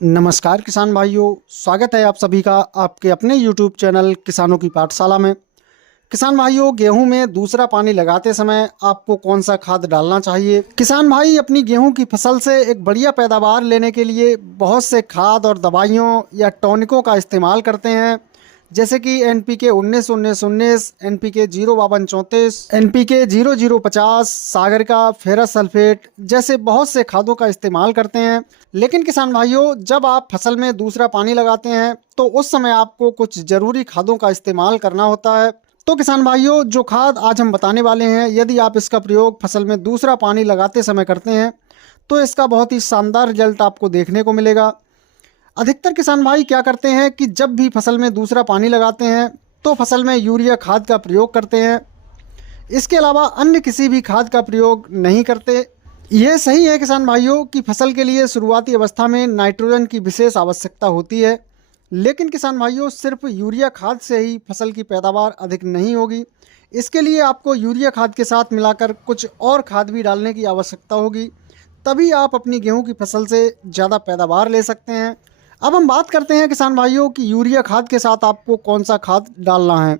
नमस्कार किसान भाइयों, स्वागत है आप सभी का आपके अपने YouTube चैनल किसानों की पाठशाला में। किसान भाइयों, गेहूं में दूसरा पानी लगाते समय आपको कौन सा खाद डालना चाहिए? किसान भाई अपनी गेहूं की फसल से एक बढ़िया पैदावार लेने के लिए बहुत से खाद और दवाइयों या टॉनिकों का इस्तेमाल करते हैं, जैसे कि NPK 19-19-19, NPK 0-52-34, NPK 00-50, सागर का फेरस सल्फेट जैसे बहुत से खादों का इस्तेमाल करते हैं। लेकिन किसान भाइयों, जब आप फसल में दूसरा पानी लगाते हैं तो उस समय आपको कुछ ज़रूरी खादों का इस्तेमाल करना होता है। तो किसान भाइयों, जो खाद आज हम बताने वाले हैं, यदि आप इसका प्रयोग फसल में दूसरा पानी लगाते समय करते हैं तो इसका बहुत ही शानदार रिजल्ट आपको देखने को मिलेगा। अधिकतर किसान भाई क्या करते हैं कि जब भी फसल में दूसरा पानी लगाते हैं तो फसल में यूरिया खाद का प्रयोग करते हैं, इसके अलावा अन्य किसी भी खाद का प्रयोग नहीं करते। यह सही है किसान भाइयों कि फसल के लिए शुरुआती अवस्था में नाइट्रोजन की विशेष आवश्यकता होती है, लेकिन किसान भाइयों सिर्फ यूरिया खाद से ही फसल की पैदावार अधिक नहीं होगी। इसके लिए आपको यूरिया खाद के साथ मिलाकर कुछ और खाद भी डालने की आवश्यकता होगी, तभी आप अपनी गेहूं की फसल से ज़्यादा पैदावार ले सकते हैं। अब हम बात करते हैं किसान भाइयों कि यूरिया खाद के साथ आपको कौन सा खाद डालना है।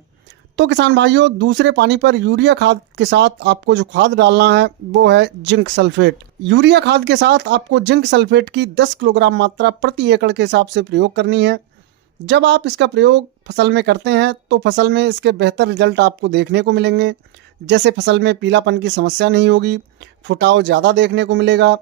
तो किसान भाइयों, दूसरे पानी पर यूरिया खाद के साथ आपको जो खाद डालना है वो है जिंक सल्फेट। यूरिया खाद के साथ आपको जिंक सल्फेट की 10 किलोग्राम मात्रा प्रति एकड़ के हिसाब से प्रयोग करनी है। जब आप इसका प्रयोग फसल में करते हैं तो फसल में इसके बेहतर रिजल्ट आपको देखने को मिलेंगे, जैसे फसल में पीलापन की समस्या नहीं होगी, फुटाव ज़्यादा देखने को मिलेगा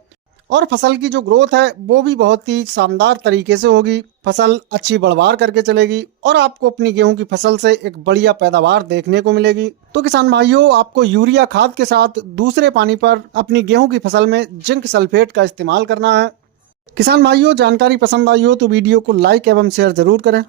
और फसल की जो ग्रोथ है वो भी बहुत ही शानदार तरीके से होगी। फसल अच्छी बढ़वार करके चलेगी और आपको अपनी गेहूं की फसल से एक बढ़िया पैदावार देखने को मिलेगी। तो किसान भाइयों, आपको यूरिया खाद के साथ दूसरे पानी पर अपनी गेहूं की फसल में जिंक सल्फेट का इस्तेमाल करना है। किसान भाइयों, जानकारी पसंद आई हो तो वीडियो को लाइक एवं शेयर जरूर करें।